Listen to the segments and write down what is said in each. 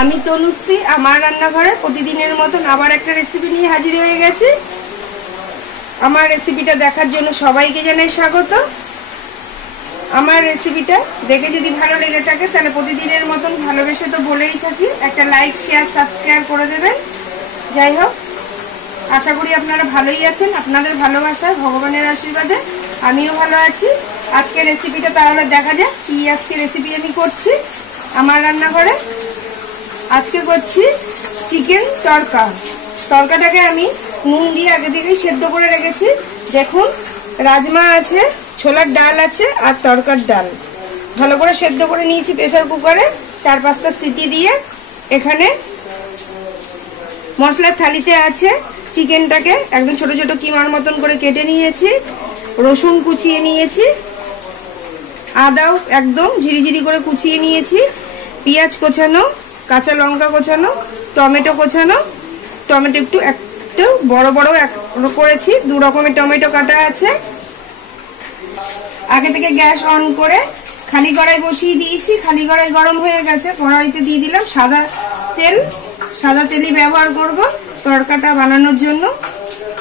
আমি তনুশ্রী আমার রান্নাঘরে প্রতিদিনের মতন আবার একটা রেসিপি নিয়ে হাজির হয়ে গেছি। আমার রেসিপিটা দেখার জন্য সবাইকে জানাই স্বাগত। আমার রেসিপিটা দেখে যদি ভালো লেগে থাকে তাহলে প্রতিদিনের মতন ভালোবেসে তো বলেই থাকি, একটা লাইক শেয়ার সাবস্ক্রাইব করে দেবেন। যাই হোক, আশা করি আপনারা ভালোই আছেন। আপনাদের ভালোবাসায় ভগবানের আশীর্বাদে আমিও ভালো আছি। আজকে রেসিপিটা তাহলে দেখা যাক কি আজকে রেসিপি আমি করছি আমার রান্নাঘরে। আজকে করছি চিকেন তড়কা। তড়কাটাকে আমি নুন দিয়ে আগে থেকেই সেদ্ধ করে রেখেছি। দেখুন, রাজমা আছে, ছোলার ডাল আছে আর তড়কার ডাল ভালো করে সেদ্ধ করে নিয়েছি প্রেসার কুকারে 4-5টা সিটি দিয়ে। এখানে মশলার থালিতে আছে চিকেনটাকে একদম ছোট ছোট কিমার মতন করে কেটে নিয়েছি, রসুন কুচিয়ে নিয়েছি, আদাও একদম ঝিরিঝিরি করে কুচিয়ে নিয়েছি, পেঁয়াজ কোচানো, কাঁচা লঙ্কা কোচানো, টমেটো কোচানো। টমেটো একটু বড় বড় করেছি, 2 রকমের টমেটো কাটা আছে। আগে থেকে গ্যাস অন করে খালি কড়াই বসিয়ে দিয়েছি। খালি কড়াই গরম হয়ে গেছে, কড়াইতে দিয়ে দিলাম সাদা তেল। সাদা তেলই ব্যবহার করব তড়কাটা বানানোর জন্য।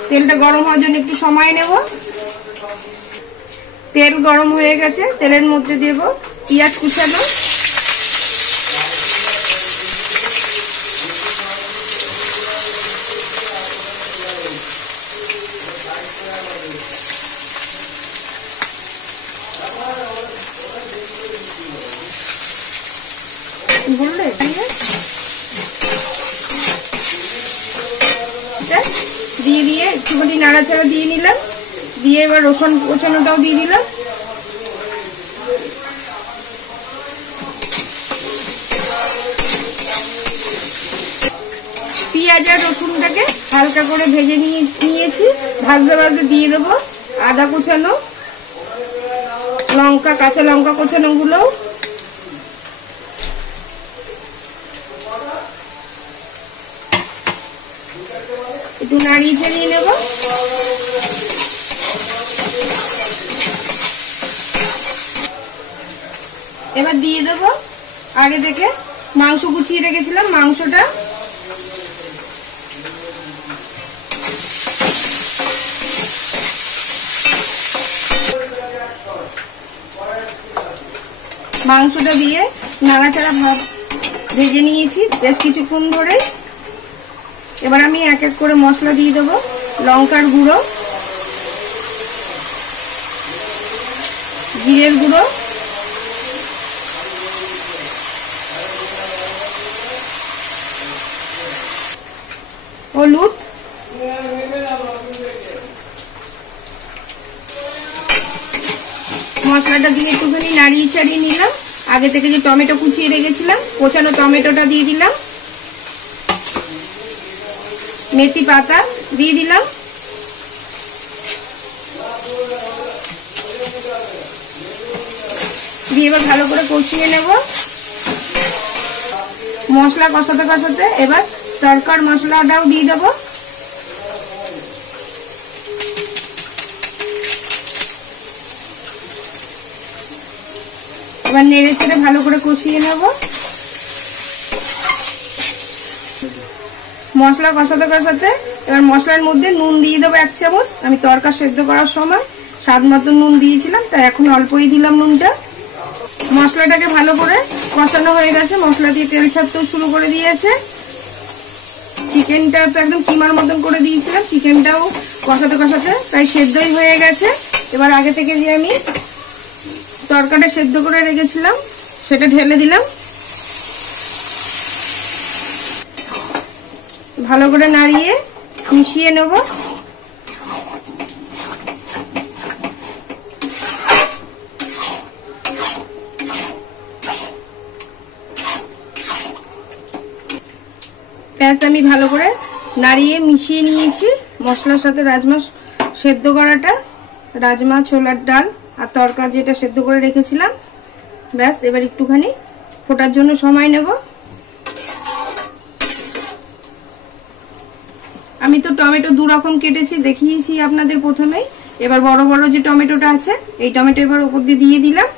তেলটা গরম হওয়ার জন্য একটু সময় নেব। তেল গরম হয়ে গেছে, তেলের মধ্যে দেব পেঁয়াজ কুচানো, দিয়ে একটুখানি নাড়াচাড়া দিয়ে নিলাম। দিয়ে এবার রসুন কোচানোটাও দিয়ে দিলাম। পেঁয়াজ আর রসুনটাকে হালকা করে ভেজে নিয়েছি। ভাজতে ভাজতে দিয়ে দেবো আদা কোচানো, লঙ্কা, কাঁচা লঙ্কা কোচানো গুলো, একটু নাড়িয়ে চাড়িয়ে নেব। এবার দিয়ে দেব আগে থেকে মাংস কুচিয়ে রেখেছিলাম, মাংসটা দিয়ে নাড়াচাড়া ভেজে নিয়েছি বেশ কিছুক্ষণ ধরে। এবার আমি এক এক করে মশলা দিয়ে দেবো। লঙ্কার গুঁড়ো, জিরের গুঁড়ো, হলুদ, মশলাটা দিয়ে একটুখানি নাড়িয়ে চাড়িয়ে নিলাম। আগে থেকে যে টমেটো কুচিয়ে রেখেছিলাম, কোচানো টমেটোটা দিয়ে দিলাম, মেথি পাতা দিয়ে দিলাম, দিয়ে এবার ভালো করে কষিয়ে নেব। মশলা কষাতে কষাতে এবার তড়কার মশলাটাও দিয়ে দেবো। এবার নেড়ে চেড়ে ভালো করে কষিয়ে নেব। মশলা কষাতে কষাতে এবার মশলার মধ্যে নুন দিয়ে দেবো 1 চামচ। আমি তড়কা সেদ্ধ করার সময় স্বাদ মতো নুন দিয়েছিলাম, তাই এখন অল্পই দিলাম নুনটা। মশলাটাকে ভালো করে কষানো হয়ে গেছে, মশলা দিয়ে তেল ছাড়তেও শুরু করে দিয়েছে। চিকেনটা তো একদম কিমার মতন করে দিয়েছিলাম, চিকেনটাও কষাতে কষাতে প্রায় সেদ্ধই হয়ে গেছে। এবার আগে থেকে যে আমি তড়কাটা সেদ্ধ করে রেখেছিলাম সেটা ঢেলে দিলাম। ভালো করে নাড়িয়ে মিশিয়ে নেব। পেঁয়াজ আমি ভালো করে নাড়িয়ে মিশিয়ে নিয়েছি মশলার সাথে। রাজমা সেদ্ধ করাটা, রাজমা, ছোলার ডাল আর তড়কা যেটা সেদ্ধ করে রেখেছিলাম, ব্যাস এবার একটুখানি ফোটার জন্য সময় নেব। আমি তো টমেটো 2 রকম কেটেছি, দেখিয়েছি আপনাদের প্রথমেই। এবার বড় বড় যে টমেটোটা আছে এই টমেটো এবার উপর দিয়ে দিলাম।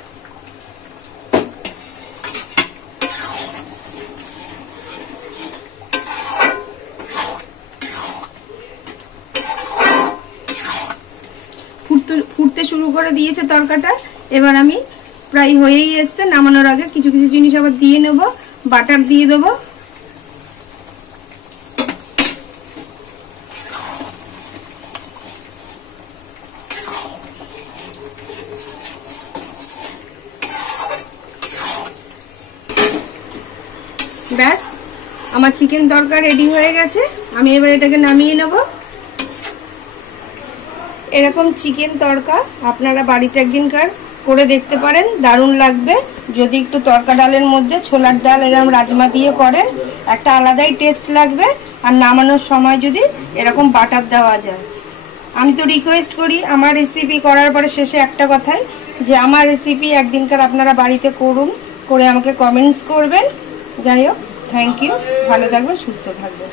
করে দিয়েছে তরকাটা। এবার আমি প্রায় হয়েই এসছে, নামানোর আগে কিছু কিছু জিনিস আবার দিয়ে নেব। বাটার দিয়ে দেবো, ব্যাস আমার চিকেন তরকা রেডি হয়ে গেছে। আমি এবার এটাকে নামিয়ে নেব। এরকম চিকেন তরকা আপনারা বাড়িতে একদিনকার করে দেখতে পারেন, দারুণ লাগবে। যদি একটু তরকা ডালের মধ্যে ছোলার ডাল এরকম রাজমা দিয়ে করেন, একটা আলাদাই টেস্ট লাগবে। আর নামানোর সময় যদি এরকম বাটার দেওয়া যায়। আমি তো রিকোয়েস্ট করি আমার রেসিপি করার পরে শেষে একটা কথাই, যে আমার রেসিপি একদিনকার আপনারা বাড়িতে করুন, করে আমাকে কমেন্টস করবেন। যাই হোক, থ্যাংক ইউ, ভালো থাকবেন, সুস্থ থাকবেন।